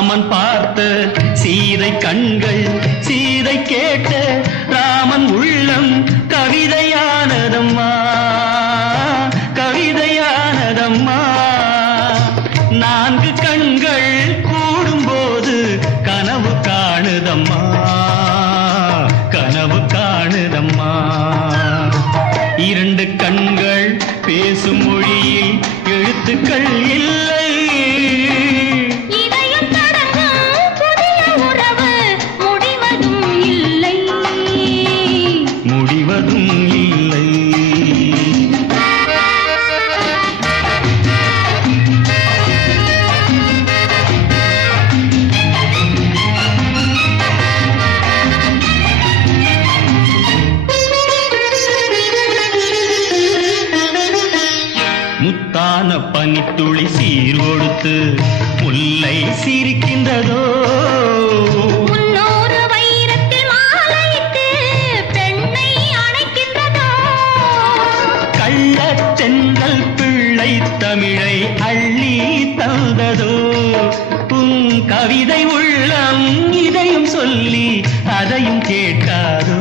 ராமன் பார்த்த சீதை கண்கள் சீதை கேட்ட ராமன் உள்ளம் கவிதையானதம்மா கவிதையானதம்மா. நான்கு கண்கள் கூடும்போது கனவு காணுதம்மா கனவு காணுதம்மா. இரண்டு கண்கள் பேசும் மொழியில் எழுத்துக்கள் இல்லை. இதயம் தொடங்கும் புதிய உறவு முடிவதும் இல்லை முடிவதும் இல்லை. முத்தான பனித்துளி சீர் கொடுத்து முல்லை சிரிக்கின்றதோ. முன்னூறு வைரத்தில் மாலையிட்டு பெண்ணை அணைக்கின்றதோ. கள்ளச் சென்றல் பிள்ளை தமிழை அள்ளி தந்ததோ. உன் கவிதை உள்ளம் இதையும் சொல்லி அதையும் கேட்காதோ.